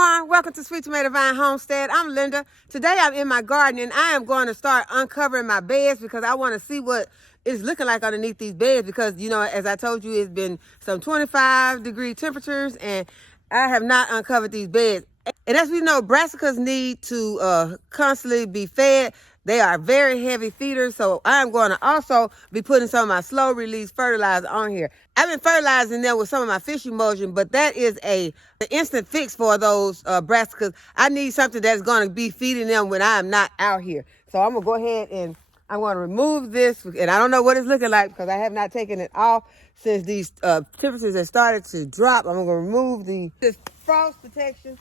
everyone, welcome to Sweet Tomato Vine Homestead. I'm Linda. Today I'm in my garden and I am going to start uncovering my beds because I want to see what it's looking like underneath these beds because, you know, as I told you, it's been some 25-degree temperatures and I have not uncovered these beds. And as we know, brassicas need to constantly be fed. They are very heavy feeders, so I'm going to also be putting some of my slow release fertilizer on here. I've been fertilizing them with some of my fish emulsion, but that is an instant fix for those brassicas. I need something that's going to be feeding them when I'm not out here. So I'm going to go ahead and I'm going to remove this, and I don't know what it's looking like because I have not taken it off since these temperatures have started to drop. I'm going to remove this frost protection,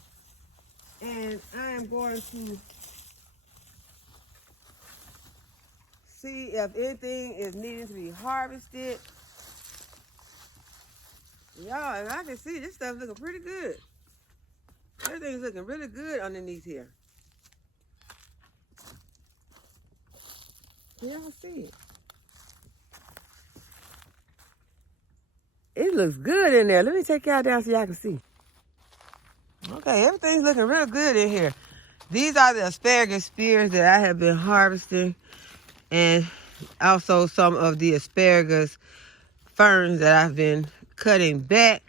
and I am going to see if anything is needing to be harvested. Y'all, and I can see this stuff looking pretty good. Everything's looking really good underneath here. Can y'all see it? It looks good in there. Let me take y'all down so y'all can see. Okay, everything's looking real good in here. These are the asparagus spears that I have been harvesting, and also some of the asparagus ferns that I've been cutting back.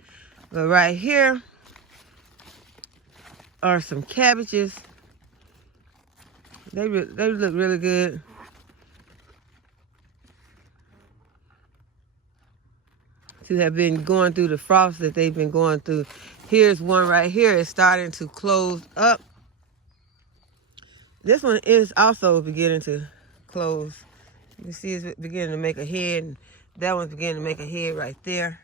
But right here are some cabbages. They look really good. To have been going through the frost that they've been going through. Here's one right here. It's starting to close up. This one is also beginning to close. You see it's beginning to make a head. And that one's beginning to make a head right there.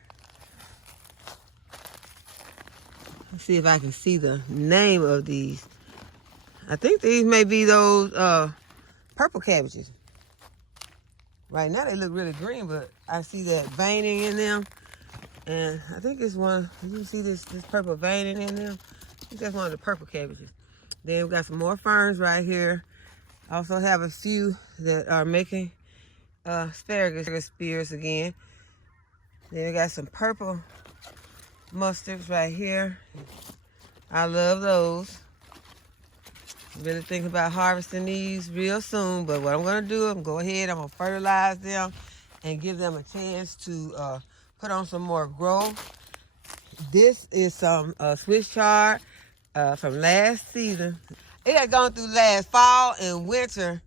Let's see if I can see the name of these. I think these may be those purple cabbages. Right now they look really green, but I see that veining in them. And I think it's one, you see this purple veining in them? I think that's one of the purple cabbages. Then we got some more ferns right here. I also have a few that are making asparagus spears again. Then we got some purple mustards right here. I love those. Really thinking about harvesting these real soon, but what I'm gonna do, I'm gonna go ahead, I'm gonna fertilize them and give them a chance to put on some more growth. This is some Swiss chard from last season. It had gone through last fall and winter,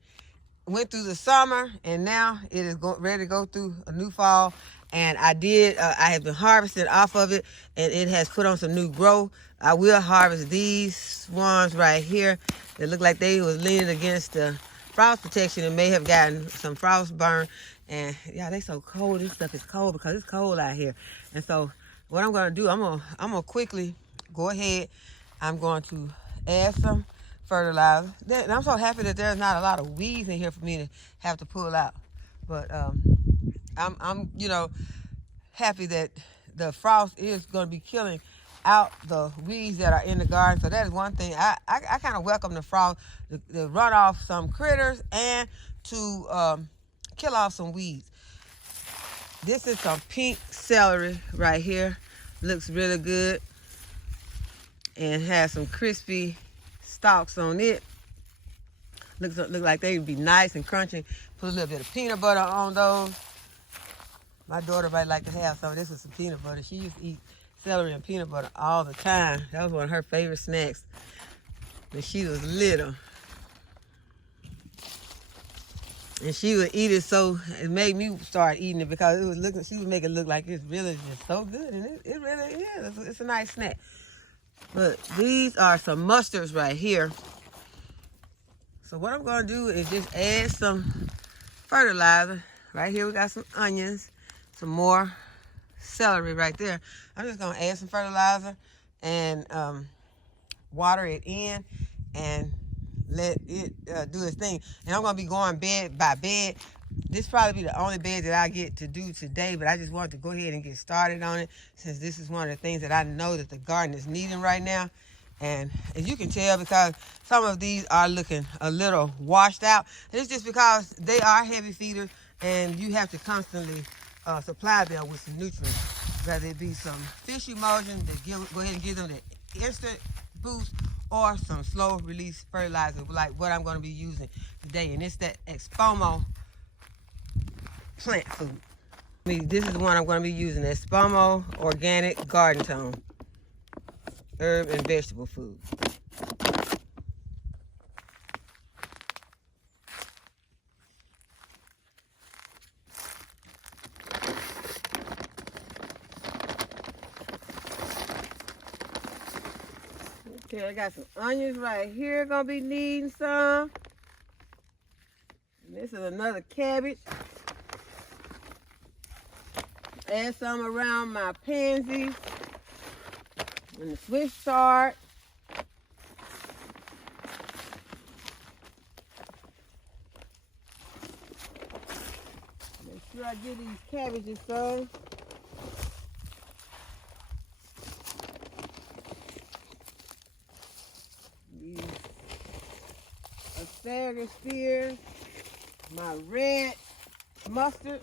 went through the summer, and now it is ready to go through a new fall. And I have been harvesting off of it, and it has put on some new growth. I will harvest these ones right here. They look like they was leaning against the frost protection and may have gotten some frost burn. And yeah, they so cold. This stuff is cold because it's cold out here. And so what I'm gonna do, I'm gonna quickly go ahead. I'm going to add some fertilizer. And I'm so happy that there's not a lot of weeds in here for me to have to pull out. But I'm you know, happy that the frost is going to be killing out the weeds that are in the garden. So that is one thing. I kind of welcome the frost to run off some critters and to kill off some weeds. This is some pink celery right here. Looks really good and has some crispy stalks on it. Look like they would be nice and crunchy. Put a little bit of peanut butter on those. My daughter might like to have some of this with some peanut butter. She used to eat celery and peanut butter all the time. That was one of her favorite snacks when she was little. And she would eat it, so it made me start eating it because it was looking. She would make it look like it's really just so good, and it really is. It's a nice snack. But these are some mustards right here. So what I'm gonna do is just add some fertilizer. Right here we got some onions, some more celery right there. I'm just gonna add some fertilizer and water it in and let it do its thing. And I'm gonna be going bed by bed. This probably be the only bed that I get to do today, but I just wanted to go ahead and get started on it since this is one of the things that I know that the garden is needing right now. And as you can tell, because some of these are looking a little washed out, and it's just because they are heavy feeders and you have to constantly supply them with some nutrients, whether it be some fish emulsion that go ahead and give them the instant boost or some slow release fertilizer like what I'm going to be using today. And it's that Expomo plant food. This is the one I'm going to be using, Expomo Organic Garden Tone Herb and Vegetable Food. Okay, I got some onions right here, gonna be needing some. And this is another cabbage. Add some around my pansies and the Swiss chard. Make sure I get these cabbages some. These asparagus spears, my red mustard.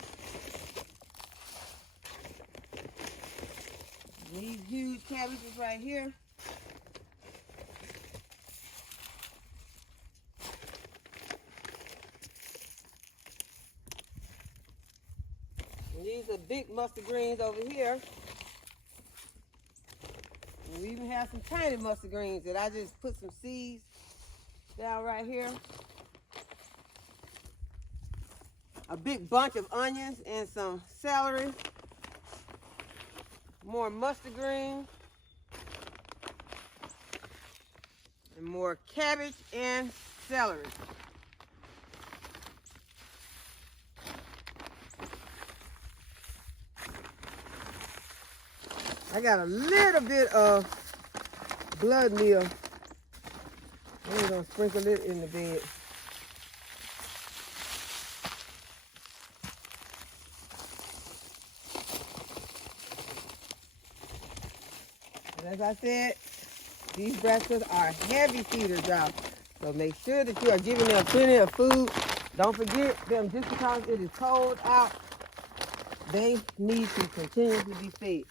These huge cabbages right here. And these are big mustard greens over here. And we even have some tiny mustard greens that I just put some seeds down right here. A big bunch of onions and some celery. More mustard greens. And more cabbage and celery. I got a little bit of blood meal. I'm gonna sprinkle it in the bed. And as I said, these brassicas are heavy feeders, y'all. So make sure that you are giving them plenty of food. Don't forget them, just because it is cold out, they need to continuously be fed.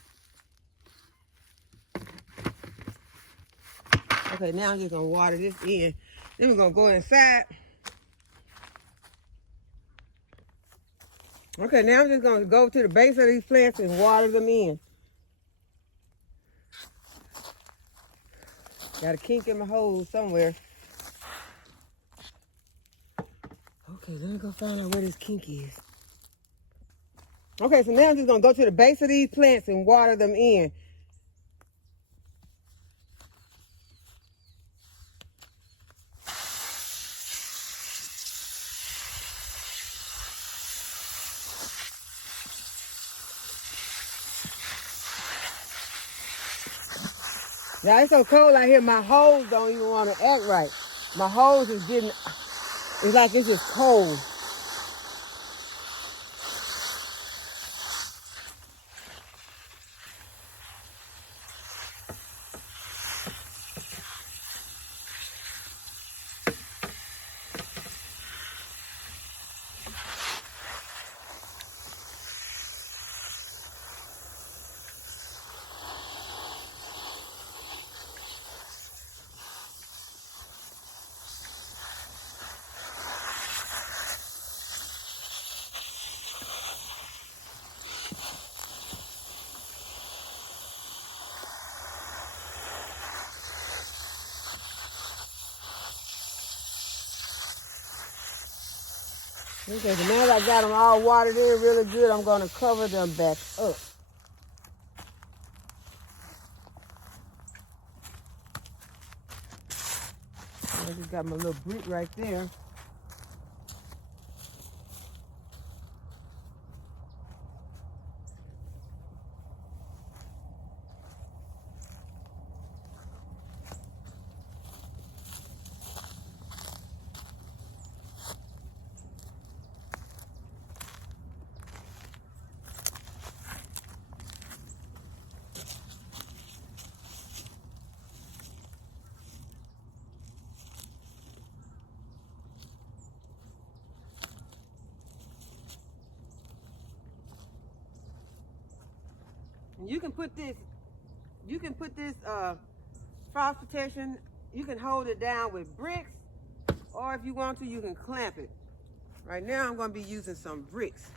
Okay, now I'm just gonna water this in. Then we're gonna go inside. Okay, now I'm just gonna go to the base of these plants and water them in. Got a kink in my hose somewhere. Okay, let me go find out where this kink is. Okay, so now I'm just gonna go to the base of these plants and water them in. Now it's so cold out here, my hose don't even want to act right. My hose is getting, it's like it's just cold. Okay, so now that I got them all watered in really good, I'm going to cover them back up. I just got my little brick right there. You can put this frost protection, you can hold it down with bricks, or if you want to, you can clamp it. Right now, I'm going to be using some bricks.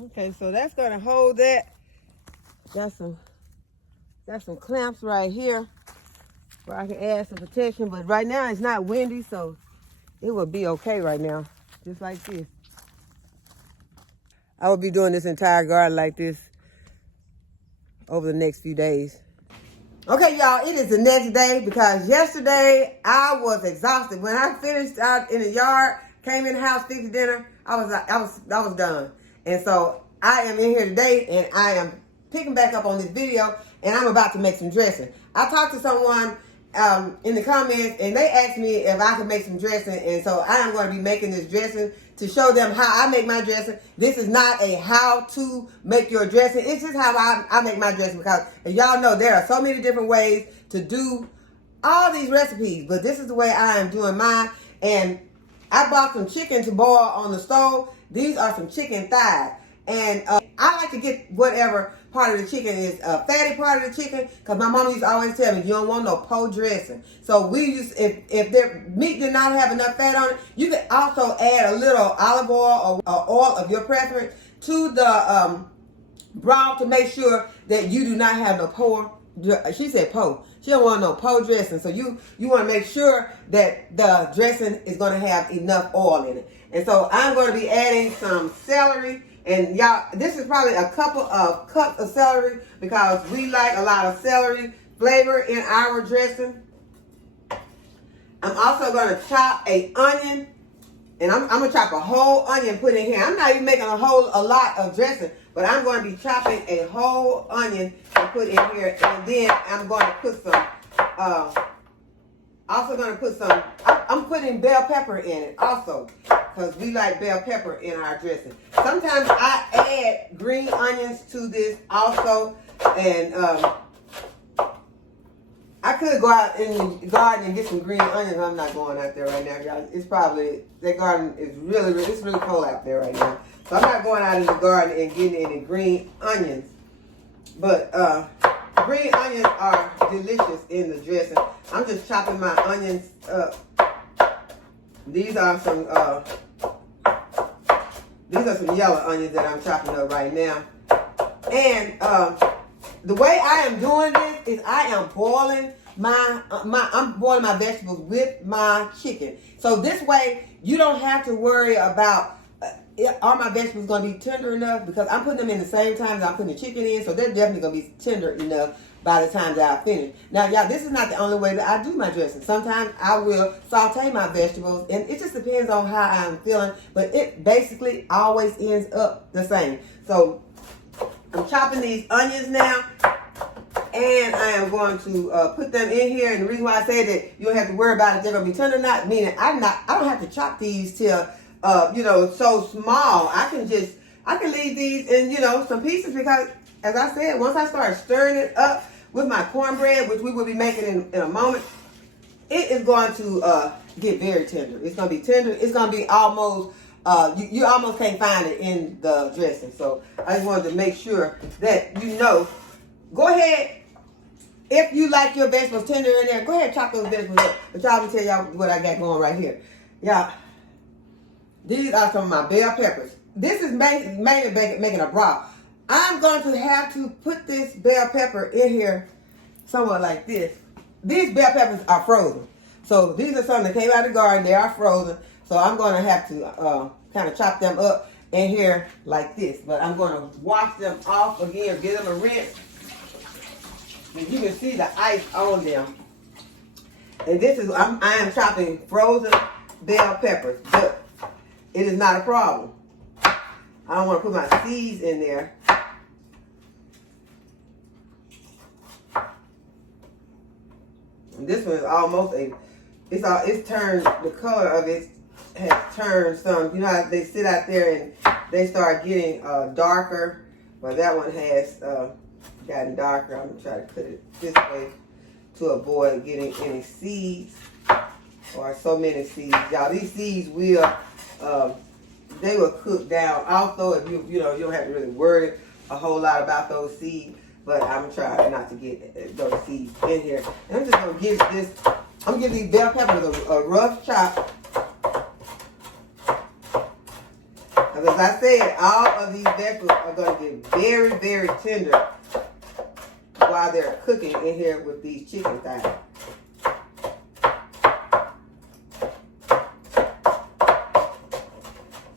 Okay, so that's going to hold that. Got some clamps right here where I can add some protection, but right now it's not windy, so it will be okay right now, just like this. I will be doing this entire garden like this over the next few days. Okay, y'all, it is the next day because yesterday I was exhausted. When I finished out in the yard, came in the house, fixed dinner, I was done. And so I am in here today and I am picking back up on this video and I'm about to make some dressing. I talked to someone in the comments and they asked me if I could make some dressing, and so I am going to be making this dressing to show them how I make my dressing. This is not a how to make your dressing. It's just how I make my dressing, because as y'all know, there are so many different ways to do all these recipes, but this is the way I am doing mine. And I bought some chicken to boil on the stove. These are some chicken thighs. And I like to get whatever part of the chicken is a fatty part of the chicken, because my mom used to always tell me, you don't want no po dressing. So we use, if their meat did not have enough fat on it, you can also add a little olive oil or oil of your preference to the broth to make sure that you do not have no po. She said po. She don't want no po dressing. So you want to make sure that the dressing is going to have enough oil in it. And so I'm going to be adding some celery. And y'all, this is probably a couple of cups of celery because we like a lot of celery flavor in our dressing. I'm also going to chop an onion, and I'm going to chop a whole onion, put in here. I'm not even making a lot of dressing, but I'm going to be chopping a whole onion and put in here. And then I'm going to put some, I'm putting bell pepper in it also, because we like bell pepper in our dressing. Sometimes I add green onions to this also, and I could go out in the garden and get some green onions. I'm not going out there right now, guys. It's probably, that garden is it's really cold out there right now. So I'm not going out in the garden and getting any green onions. But green onions are delicious in the dressing. I'm just chopping my onions up. These are some yellow onions that I'm chopping up right now. And the way I am doing this is I am boiling I'm boiling my vegetables with my chicken. So this way you don't have to worry about are my vegetables going to be tender enough, because I'm putting them in the same time that I'm putting the chicken in, so they're definitely going to be tender enough by the time that I finish. Now, y'all, this is not the only way that I do my dressing. Sometimes I will saute my vegetables, and it just depends on how I'm feeling, but it basically always ends up the same. So I'm chopping these onions now, and I am going to put them in here. And the reason why I say that you don't have to worry about if they're going to be tender or not, meaning I don't have to chop these till so small. I can leave these in, some pieces, because as I said, once I start stirring it up with my cornbread, which we will be making in a moment, it is going to get very tender. It's going to be tender. It's going to be almost, you almost can't find it in the dressing. So I just wanted to make sure that go ahead. If you like your vegetables tender in there, go ahead and chop those vegetables up. But y'all, let me tell y'all what I got going right here. Y'all, these are some of my bell peppers. This is mainly making a broth. I'm going to have to put this bell pepper in here somewhere like this. These bell peppers are frozen. So these are some that came out of the garden. They are frozen. So I'm going to have to kind of chop them up. in here like this. But I'm going to wash them off again, give them a rinse. And you can see the ice on them. And this is, I am chopping frozen bell peppers, but it is not a problem. I don't want to put my seeds in there. And this one is almost it's turned, the color of it has turned some. You know how they sit out there and they start getting darker? Well, that one has gotten darker. I'm going to try to put it this way to avoid getting any seeds or so many seeds. Y'all, these seeds will, they will cook down. Also, if you don't have to really worry a whole lot about those seeds, but I'm trying not to get those seeds in here. And I'm just going to give this, I'm going to give these bell peppers a rough chop. Because as I said, all of these vegetables are going to get very, very tender while they're cooking in here with these chicken thighs.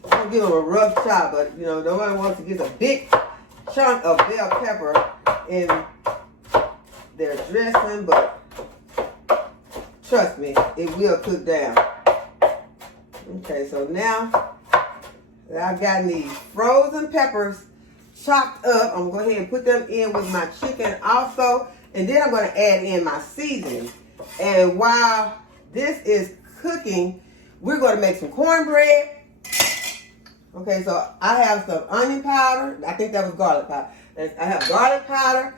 I'm going to give them a rough chop, but nobody wants to get a big chunk of bell pepper in their dressing, but trust me, it will cook down. Okay, so now that I've gotten these frozen peppers chopped up, I'm going to go ahead and put them in with my chicken also, and then I'm going to add in my seasoning. And while this is cooking, we're going to make some cornbread. Okay, so I have some onion powder. I think that was garlic powder. I have garlic powder,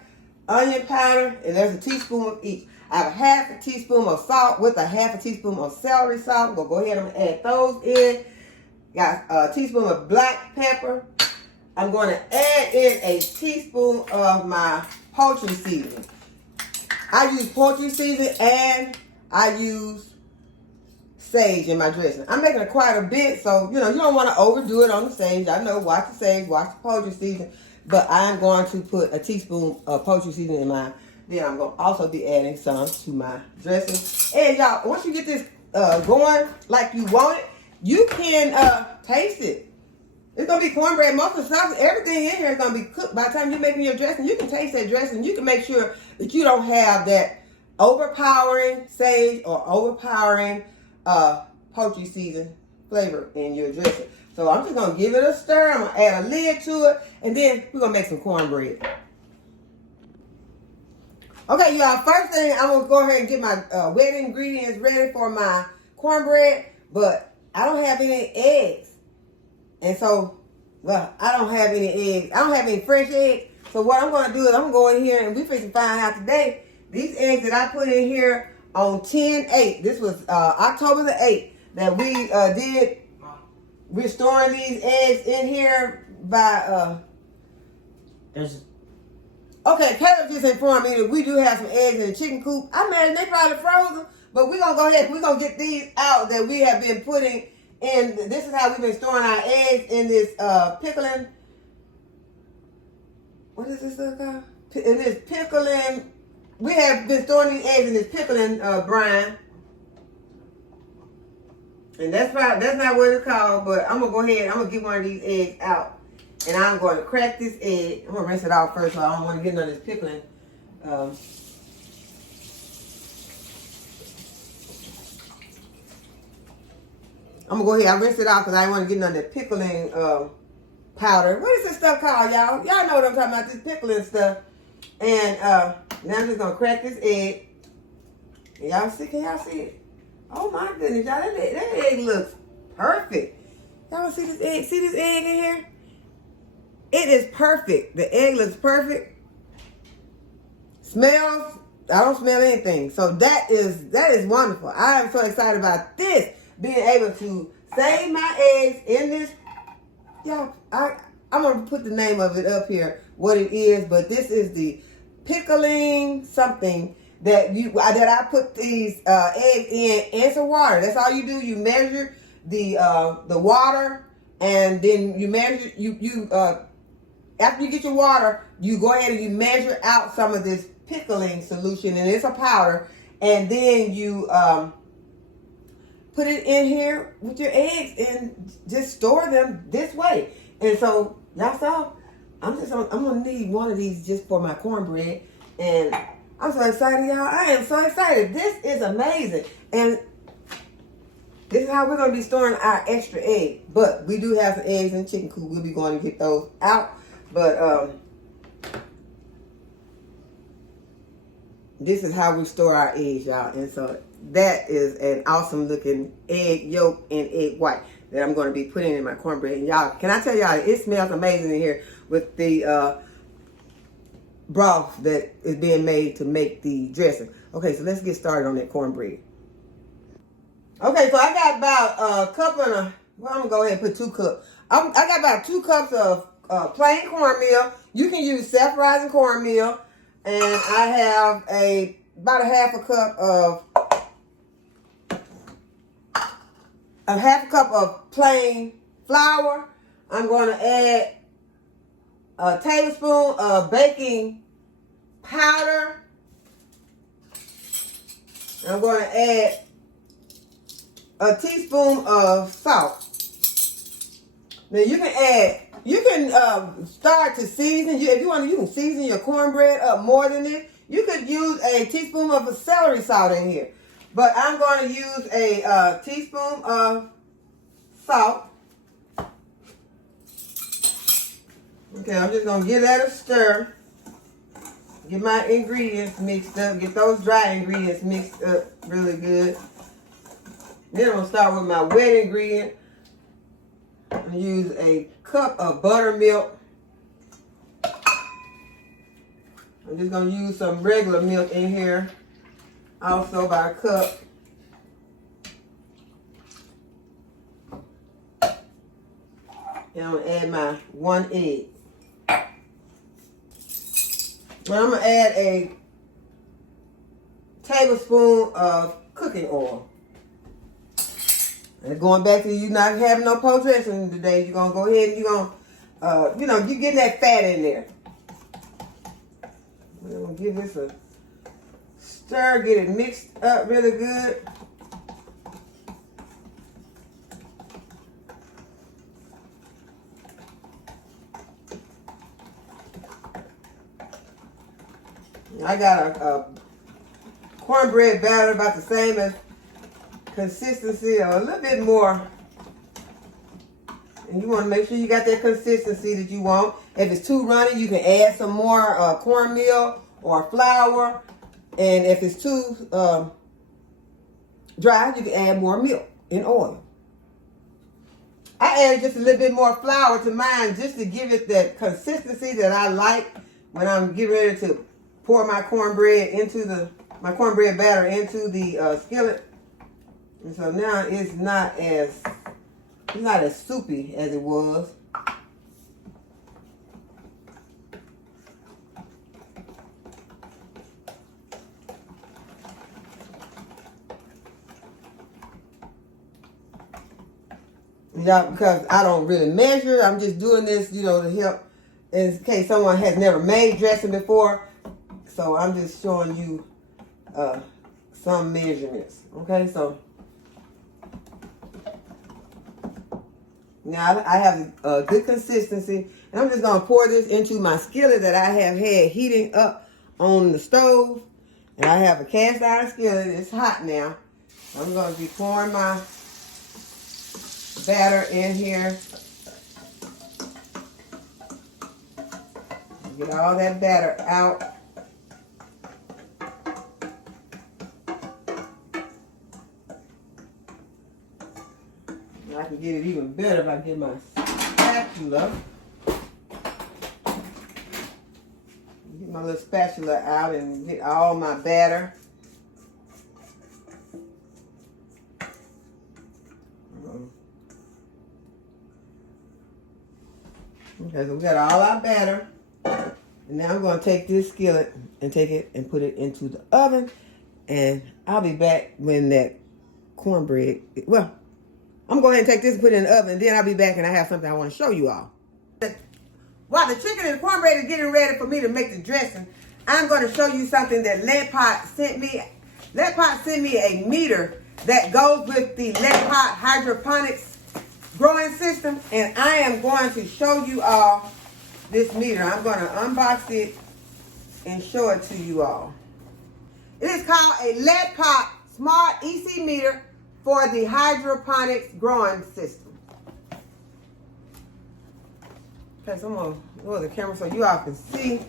onion powder, and there's a teaspoon of each. I have a half a teaspoon of salt with a half a teaspoon of celery salt. I'm going to go ahead and add those in. Got a teaspoon of black pepper. I'm going to add in a teaspoon of my poultry seasoning. I use poultry seasoning and I use sage in my dressing. I'm making it quite a bit, so you don't want to overdo it on the sage. I know, watch the sage, watch the poultry seasoning, but I'm going to put a teaspoon of poultry seasoning in mine. Then I'm going to also be adding some to my dressing. And y'all, once you get this going like you want it, you can taste it. It's going to be cornbread. Most of the sauce, everything in here is going to be cooked. By the time you're making your dressing, you can taste that dressing. You can make sure that you don't have that overpowering sage or overpowering poultry season flavor in your dressing. So I'm just going to give it a stir. I'm going to add a lid to it. And then we're going to make some cornbread. Okay, y'all. First thing, I'm going to go ahead and get my wet ingredients ready for my cornbread. But I don't have any eggs. And so, well, I don't have any eggs. I don't have any fresh eggs. So what I'm going to do is I'm going to go in here and we're fixing to find out today. These eggs that I put in here on 10/8. This was October the 8th that we did. We're storing these eggs in here by... Okay, Caleb just informed me that we do have some eggs in the chicken coop. I imagine they probably frozen. But we're going to go ahead and we're going to get these out that we have been putting in. This is how we've been storing our eggs in this pickling. What is this called? In this pickling. We have been storing these eggs in this pickling brine. And that's not what it's called. But I'm going to go ahead. I'm going to get one of these eggs out. And I'm going to crack this egg. I'm going to rinse it out first so I don't want to get none of this pickling. I'm going to go ahead. I rinse it out because I don't want to get none of that pickling powder. What is this stuff called, y'all? Y'all know what I'm talking about, this pickling stuff. And now I'm just going to crack this egg. Can y'all see? Can y'all see it? Oh, my goodness, y'all. That egg looks perfect. Y'all see this egg? See this egg in here? It is perfect. The egg looks perfect. Smells, I don't smell anything. So that is wonderful. I am so excited about this. Being able to save my eggs in this. Y'all, I'm going to put the name of it up here, what it is. But this is the pickling something that I put these eggs in some water. That's all you do. You measure the water, and then you measure, after you get your water, you go ahead and you measure out some of this pickling solution, and it's a powder, and then you put it in here with your eggs and just store them this way. And so, y'all saw, I'm gonna need one of these just for my cornbread. And I'm so excited, y'all. I am so excited. This is amazing. And this is how we're gonna be storing our extra egg. But we do have some eggs in the chicken coop. We'll be going to get those out. But this is how we store our eggs, y'all. And so that is an awesome looking egg yolk and egg white that I'm going to be putting in my cornbread. And y'all, can I tell y'all, it smells amazing in here with the broth that is being made to make the dressing. Okay, so let's get started on that cornbread. Okay, so I got about a cup and a, well, I'm going to go ahead and put 2 cups. I got about 2 cups of plain cornmeal. You can use self-rising cornmeal. And I have about a half a cup of plain flour. I'm going to add a tablespoon of baking powder. I'm going to add a teaspoon of salt. Now you can start to season. If you want to, you can season your cornbread up more than this. You could use a teaspoon of a celery salt in here. But I'm going to use a teaspoon of salt. Okay, I'm just going to give that a stir. Get my ingredients mixed up. Get those dry ingredients mixed up really good. Then I'm going to start with my wet ingredient. I'm going to use a cup of buttermilk. I'm just going to use some regular milk in here. Also by a cup. And I'm going to add my 1 egg. Now I'm going to add a tablespoon of cooking oil. And going back to you not having no post dressing today, you're going to go ahead and you're going to, you're getting that fat in there. We're going to give this a stir, get it mixed up really good. I got a cornbread batter about the same as consistency, or a little bit more. And you want to make sure you got that consistency that you want. If it's too runny, you can add some more cornmeal or flour. And if it's too dry, you can add more milk and oil. I added just a little bit more flour to mine just to give it that consistency that I like when I'm getting ready to pour my cornbread into my cornbread batter into the skillet. And so now it's not as soupy as it was. Yeah, because I don't really measure. I'm just doing this, to help in case someone has never made dressing before. So I'm just showing you some measurements. Okay, so now I have a good consistency. And I'm just going to pour this into my skillet that I have had heating up on the stove. And I have a cast iron skillet. It's hot now. I'm going to be pouring my batter in here. Get all that batter out. I can get it even better if I get my spatula. Get my little spatula out and get all my batter. Okay, so we got all our batter. And now I'm going to take this skillet and take it and put it into the oven. And I'll be back when that cornbread, well, I'm going to go ahead and take this and put it in the oven. And then I'll be back and I have something I want to show you all. While the chicken and the cornbread is getting ready for me to make the dressing, I'm going to show you something that LetPot sent me. LetPot sent me a meter that goes with the LetPot Hydroponics growing system, and I am going to show you all this meter. I'm going to unbox it and show it to you all. It is called a LetPot Smart EC Meter for the hydroponics growing system. Okay, so I'm going to move the camera so you all can see.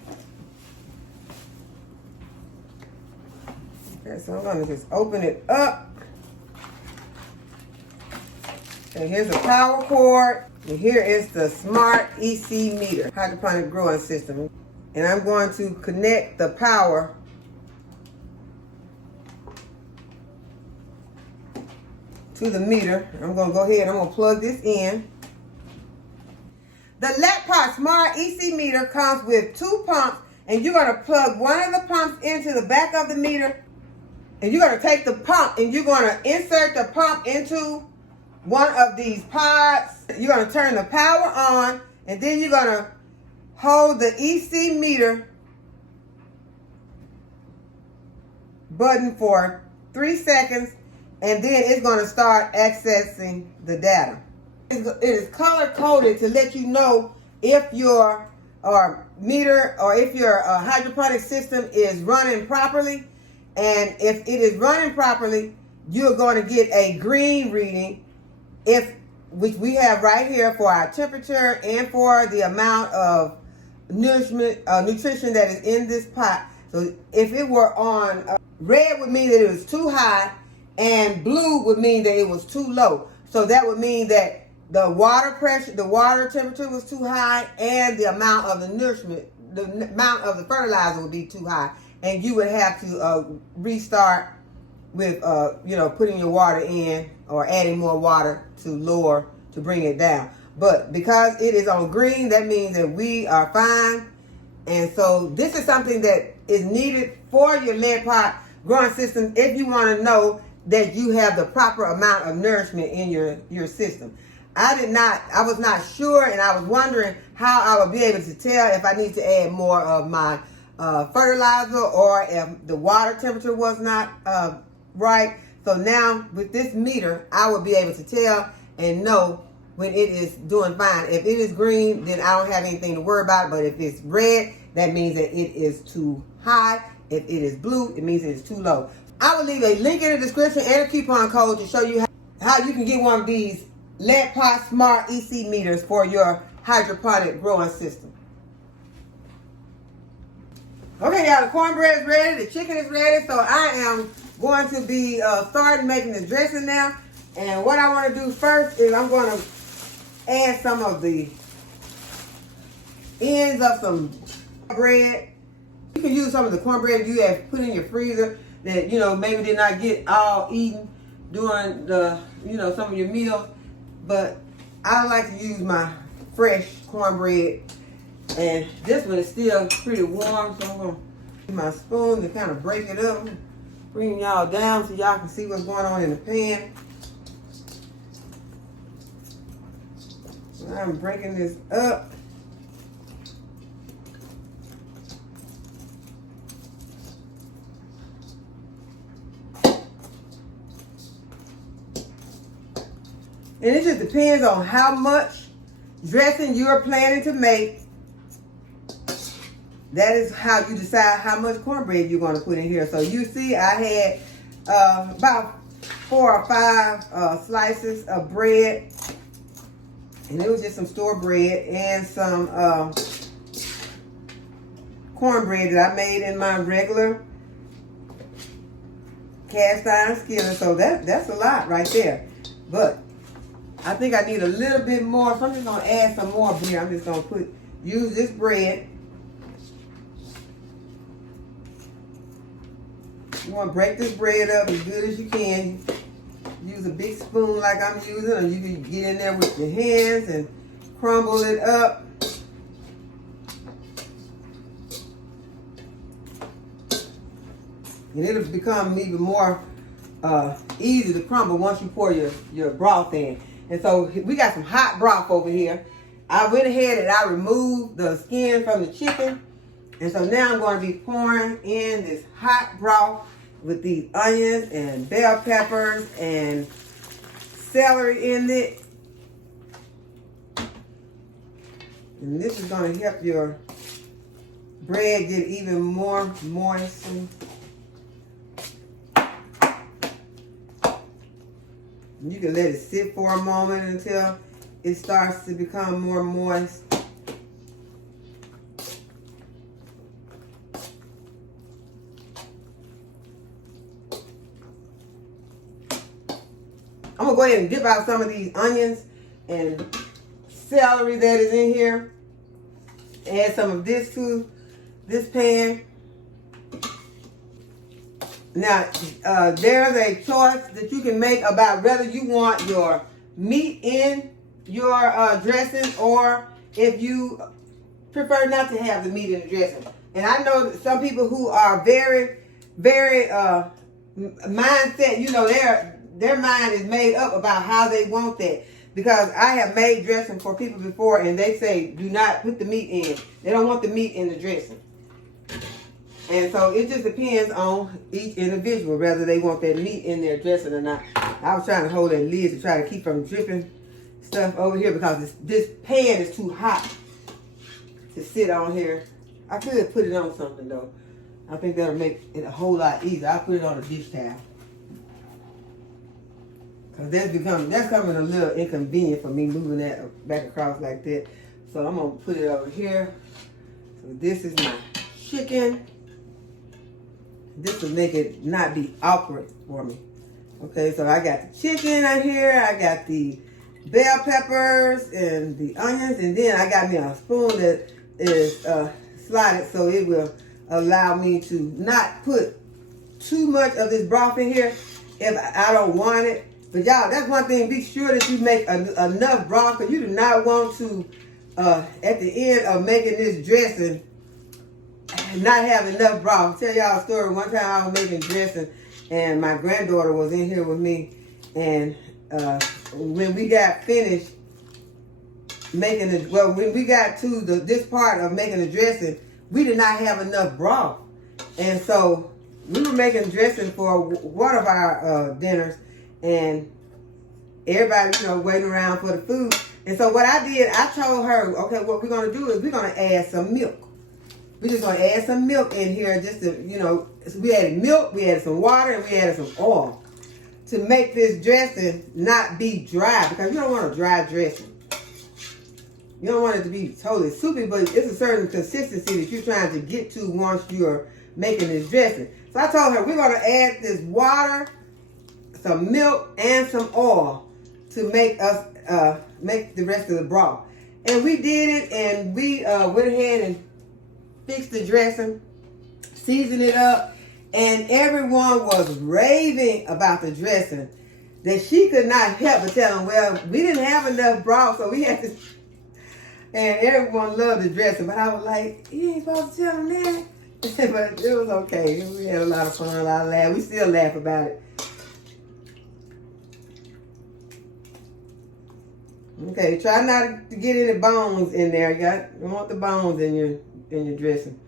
Okay, so I'm going to just open it up. And here's the power cord. And here is the Smart EC Meter, hydroponic growing system. And I'm going to connect the power to the meter. I'm going to go ahead and I'm going to plug this in. The LetPot Smart EC Meter comes with 2 pumps, and you're going to plug one of the pumps into the back of the meter, and you're going to take the pump and you're going to insert the pump into one of these pods. You're going to turn the power on, and then you're going to hold the EC meter button for 3 seconds, and then it's going to start accessing the data. It is color coded to let you know if your meter or if your hydroponic system is running properly. And if it is running properly, you're going to get a green reading, which we have right here for our temperature and for the amount of nutrition that is in this pot. So if it were on red, would mean that it was too high, and blue would mean that it was too low. So that would mean that the water pressure, the water temperature was too high, and the amount of the nourishment, the amount of the fertilizer would be too high, and you would have to restart with putting your water in or adding more water to bring it down. But because it is on green, that means that we are fine. And so this is something that is needed for your LetPot growing system if you want to know that you have the proper amount of nourishment in your system. I was not sure, and I was wondering how I would be able to tell if I need to add more of my fertilizer or if the water temperature was not right. So now with this meter, I will be able to tell and know when it is doing fine. If it is green, then I don't have anything to worry about. But if it's red, that means that it is too high. If it is blue, it means it is too low. I will leave a link in the description and a coupon code to show you how you can get one of these LetPot Smart EC meters for your hydroponic growing system. Okay, y'all, the cornbread is ready, the chicken is ready, so I am going to be starting making the dressing now. And what I want to do first is I'm going to add some of the ends of some bread. You can use some of the cornbread you have put in your freezer that, maybe did not get all eaten during the, some of your meals. But I like to use my fresh cornbread. And this one is still pretty warm, so I'm going to use my spoon to kind of break it up. Bring y'all down so y'all can see what's going on in the pan. So I'm breaking this up. And it just depends on how much dressing you're planning to make. That is how you decide how much cornbread you're going to put in here. So you see I had about 4 or 5 slices of bread. And it was just some store bread and some cornbread that I made in my regular cast iron skillet. So that's a lot right there. But I think I need a little bit more, so I'm just gonna add some more here. I'm just gonna use this bread. You wanna break this bread up as good as you can. Use a big spoon like I'm using, or you can get in there with your hands and crumble it up. And it'll become even more easy to crumble once you pour your broth in. And so we got some hot broth over here. I went ahead and I removed the skin from the chicken. And so now I'm going to be pouring in this hot broth with these onions and bell peppers and celery in it. And this is going to help your bread get even more moist. You can let it sit for a moment until it starts to become more moist. I'm going to go ahead and dip out some of these onions and celery that is in here. Add some of this to this pan. Now, there's a choice that you can make about whether you want your meat in your dressing or if you prefer not to have the meat in the dressing. And I know that some people who are very, very mindset, you know, their mind is made up about how they want that. Because I have made dressing for people before and they say, do not put the meat in. They don't want the meat in the dressing. And so it just depends on each individual, whether they want that meat in their dressing or not. I was trying to hold that lid to try to keep from dripping stuff over here because this pan is too hot to sit on here. I could put it on something though. I think that'll make it a whole lot easier. I'll put it on a dish towel. Because that's coming a little inconvenient for me moving that back across like that. So I'm going to put it over here. So this is my chicken. This will make it not be awkward for me. Okay, so I got the chicken right here. I got the bell peppers and the onions. And then I got me a spoon that is slotted so it will allow me to not put too much of this broth in here if I don't want it. But y'all, that's one thing. Be sure that you make enough broth because you do not want to, at the end of making this dressing, not have enough broth. I'll tell y'all a story. One time I was making dressing and my granddaughter was in here with me. And when we got finished making it, well, when we got to this part of making the dressing, we did not have enough broth. And so we were making dressing for one of our dinners. And everybody, you know, waiting around for the food. And so what I did, I told her, okay, what we're going to do is we're going to add some milk. We're just going to add some milk in here just to, you know, we added milk, we added some water, and we added some oil to make this dressing not be dry because you don't want a dry dressing. You don't want it to be totally soupy, but it's a certain consistency that you're trying to get to once you're making this dressing. So I told her we're going to add this water, some milk, and some oil to make us make the rest of the broth. And we did it, and we went ahead and fixed the dressing, seasoned it up, and everyone was raving about the dressing that she could not help but tell them, well, we didn't have enough broth, so we had to, and everyone loved the dressing. But I was like, you ain't supposed to tell them that. But it was okay. We had a lot of fun, a lot of laugh. We still laugh about it. Okay, try not to get any bones in there. You don't want the bones in your dressing.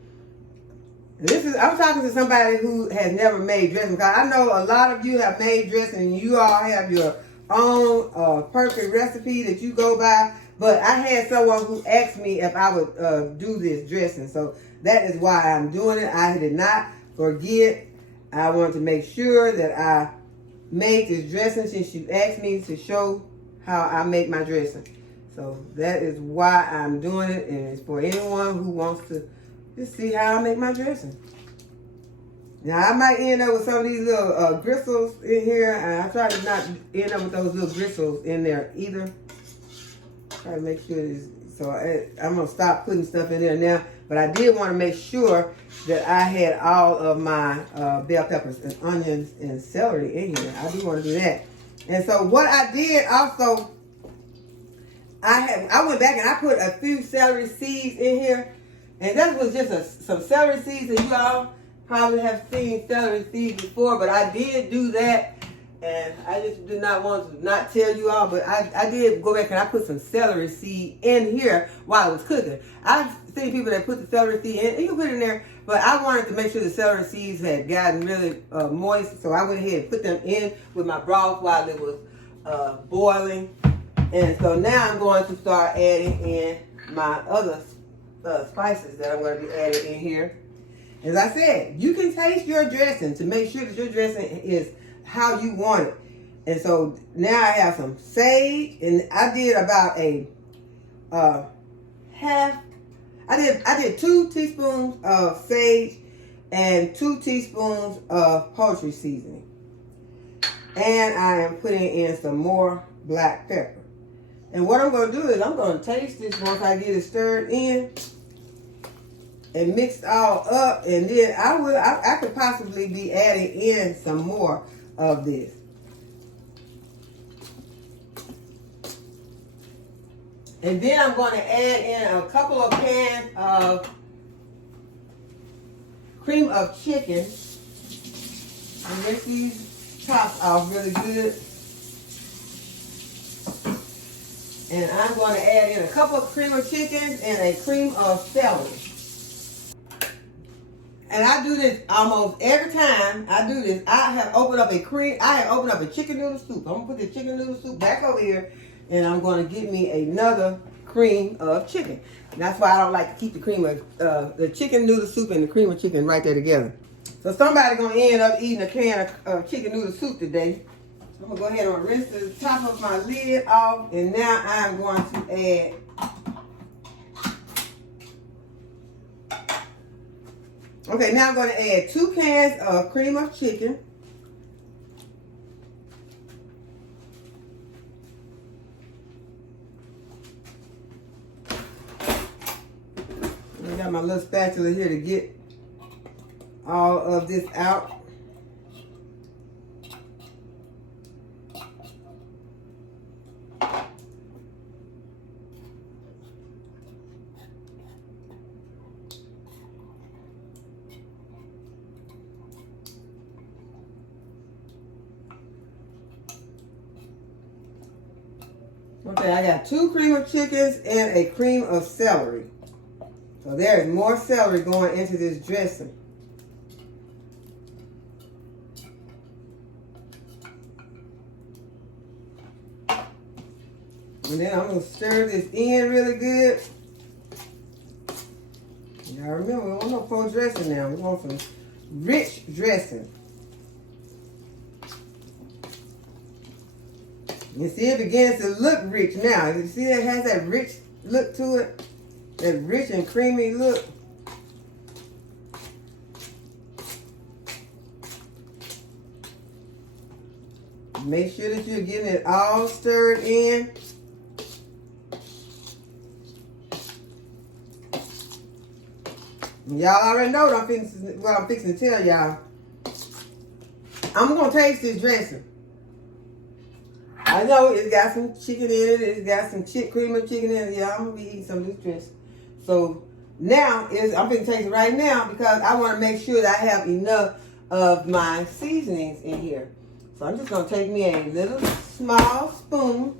I'm talking to somebody who has never made dressing because I know a lot of you have made dressing and you all have your own perfect recipe that you go by. But I had someone who asked me if I would do this dressing, so that is why I'm doing it. I did not forget. I wanted to make sure that I made this dressing since you asked me to show how I make my dressing. So that is why I'm doing it, and it's for anyone who wants to just see how I make my dressing. Now I might end up with some of these little gristles in here, and I try to not end up with those little gristles in there either. Try to make sure it's, so I'm gonna stop putting stuff in there now, but I did want to make sure that I had all of my bell peppers and onions and celery in here. I do want to do that. And so what I did also, I went back and I put a few celery seeds in here. And that was just some celery seeds, and you all probably have seen celery seeds before, but I did do that. And I just did not want to not tell you all, but I did go back and I put some celery seed in here while I was cooking. I've seen people that put the celery seed in, and you can put it in there, but I wanted to make sure the celery seeds had gotten really moist, so I went ahead and put them in with my broth while it was boiling. And so now I'm going to start adding in my other spices that I'm going to be adding in here. As I said, you can taste your dressing to make sure that your dressing is how you want it. And so now I have some sage, and I did about a half. I did 2 teaspoons of sage and 2 teaspoons of poultry seasoning. And I am putting in some more black pepper. And what I'm going to do is I'm going to taste this once I get it stirred in and mixed all up, and then I could possibly be adding in some more of this. And then I'm going to add in a couple of cans of cream of chicken and make these tops off really good. And I'm going to add in a couple of cream of chickens and a cream of celery. And I do this almost every time I do this. I have opened up a chicken noodle soup. I'm going to put the chicken noodle soup back over here, and I'm going to get me another cream of chicken. And that's why I don't like to keep the chicken noodle soup and the cream of chicken right there together. So somebody's going to end up eating a can of chicken noodle soup today. I'm going to go ahead and rinse the top of my lid off, and now I'm going to add now I'm going to add 2 cans of cream of chicken. I got my little spatula here to get all of this out. Okay, I got 2 cream of chickens and a cream of celery. So there is more celery going into this dressing. And then I'm going to stir this in really good. Now remember, we don't want no poor dressing now. We want some rich dressing. You see, it begins to look rich now. You see, it has that rich look to it, that rich and creamy look. Make sure that you're getting it all stirred in. Y'all already know what I'm fixing to tell y'all. I'm going to taste this dressing. I know it's got some chicken in it. It's got some cream of chicken in it. Yeah, I'm going to be eating some of this dressing. So now, I'm going to taste it right now because I want to make sure that I have enough of my seasonings in here. So I'm just going to take me a little small spoon.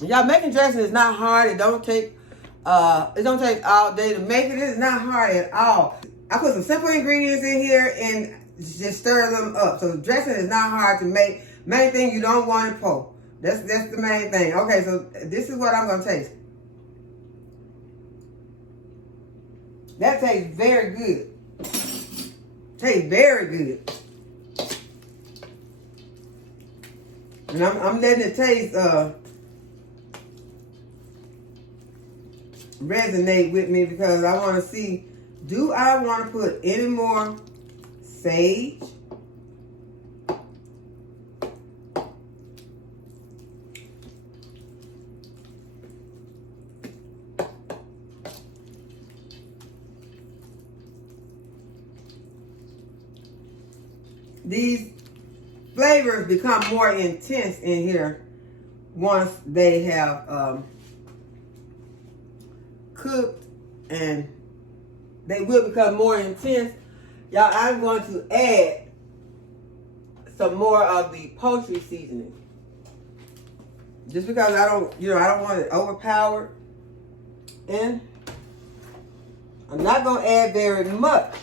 Y'all, making dressing is not hard. It don't take all day to make it. It's not hard at all. I put some simple ingredients in here and just stir them up. So dressing is not hard to make. Main thing, you don't want it pour. That's the main thing. Okay, so this is what I'm going to taste. That tastes very good. Tastes very good. And I'm letting it taste resonate with me because I want to see, do I want to put any more sage? These flavors become more intense in here once they have cooked, and they will become more intense. Y'all, I'm going to add some more of the poultry seasoning. Just because I don't want it overpowered. And I'm not going to add very much.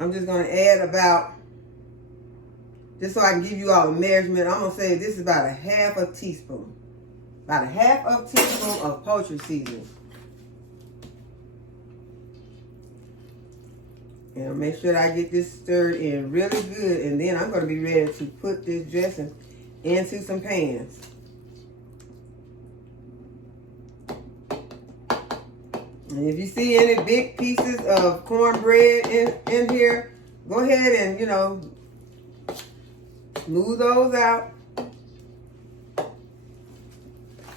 I'm just going to add about just so I can give you all a measurement. I'm gonna say this is about a half a teaspoon. About a half a teaspoon of poultry seasoning. And make sure that I get this stirred in really good. And then I'm gonna be ready to put this dressing into some pans. And if you see any big pieces of cornbread in here, go ahead and, you know, smooth those out.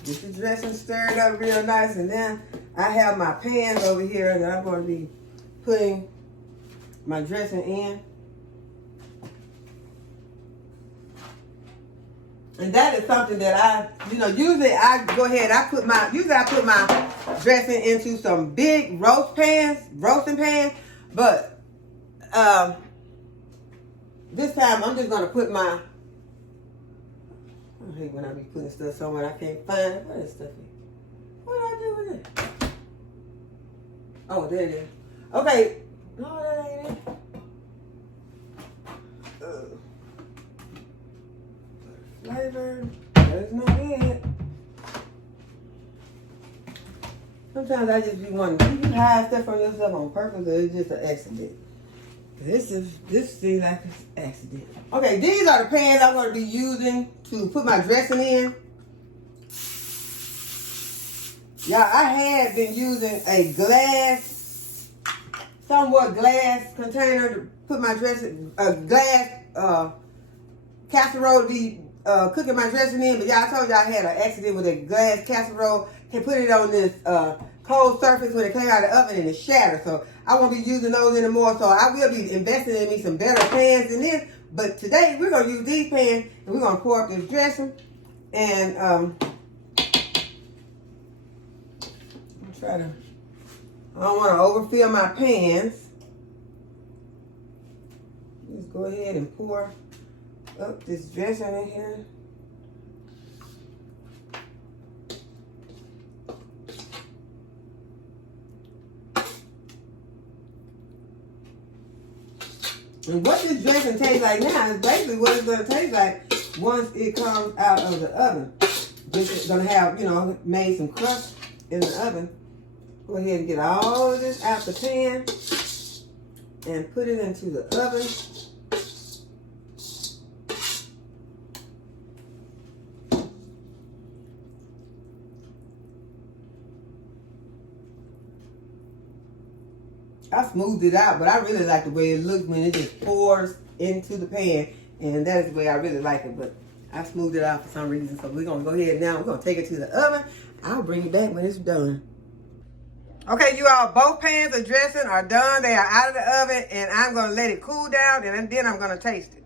Get the dressing stirred up real nice. And then I have my pans over here that I'm going to be putting my dressing in. And that is something that I, you know, usually I go ahead, I put my dressing into some big roasting pans, but this time I'm just gonna put my, I hate when I be putting stuff somewhere I can't find it. Where is stuff is? What did I do with it? Oh, there it is. Okay. No, that ain't it. Flavor. That's not it. Sometimes I just be wanting to keep you hide stuff from yourself on purpose, or it's just an accident. This seems like it's an accident. Okay, these are the pans I'm going to be using to put my dressing in. Y'all, I had been using a somewhat glass container to put my dressing, a glass casserole to be cooking my dressing in, but y'all, I told y'all I had an accident with a glass casserole. Can put it on this cold surface when it came out of the oven and it shattered. So I won't be using those anymore. So I will be investing in me some better pans than this. But today we're gonna use these pans and we're gonna pour up this dressing. And I don't want to overfill my pans. Just go ahead and pour up this dressing in here. And what this dressing tastes like now is basically what it's going to taste like once it comes out of the oven. It's going to have, you know, made some crust in the oven. Go ahead and get all of this out the pan and put it into the oven. I smoothed it out, but I really like the way it looks when it just pours into the pan. And that is the way I really like it, but I smoothed it out for some reason. So we're going to go ahead now. We're going to take it to the oven. I'll bring it back when it's done. Okay, you all, both pans of dressing are done. They are out of the oven, and I'm going to let it cool down, and then I'm going to taste it.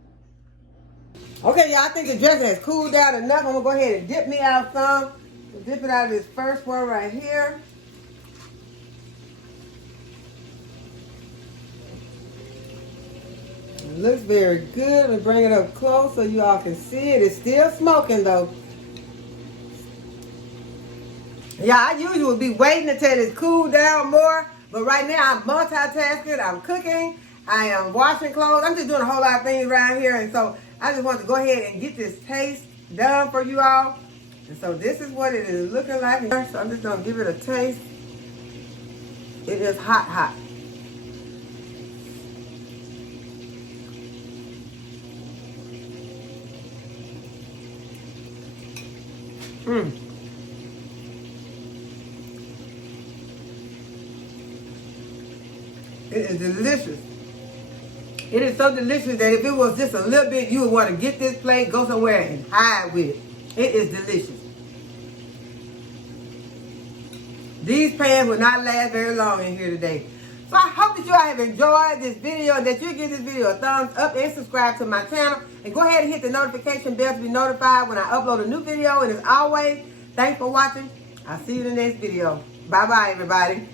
Okay, y'all, I think the dressing has cooled down enough. I'm going to go ahead and dip me out some. Dip it out of this first one right here. It looks very good. Let me bring it up close so you all can see it. It's still smoking, though. Yeah, I usually would be waiting until it's cooled down more, but right now I'm multitasking, I'm cooking, I am washing clothes. I'm just doing a whole lot of things around here, and so I just want to go ahead and get this taste done for you all. And so this is what it is looking like. So I'm just going to give it a taste. It is hot, hot. It is delicious. It is so delicious that if it was just a little bit, you would want to get this plate, go somewhere and hide with it. It is delicious. These pans will not last very long in here today. So I hope that you all have enjoyed this video and that you give this video a thumbs up and subscribe to my channel. And go ahead and hit the notification bell to be notified when I upload a new video. And as always, thanks for watching. I'll see you in the next video. Bye-bye, everybody.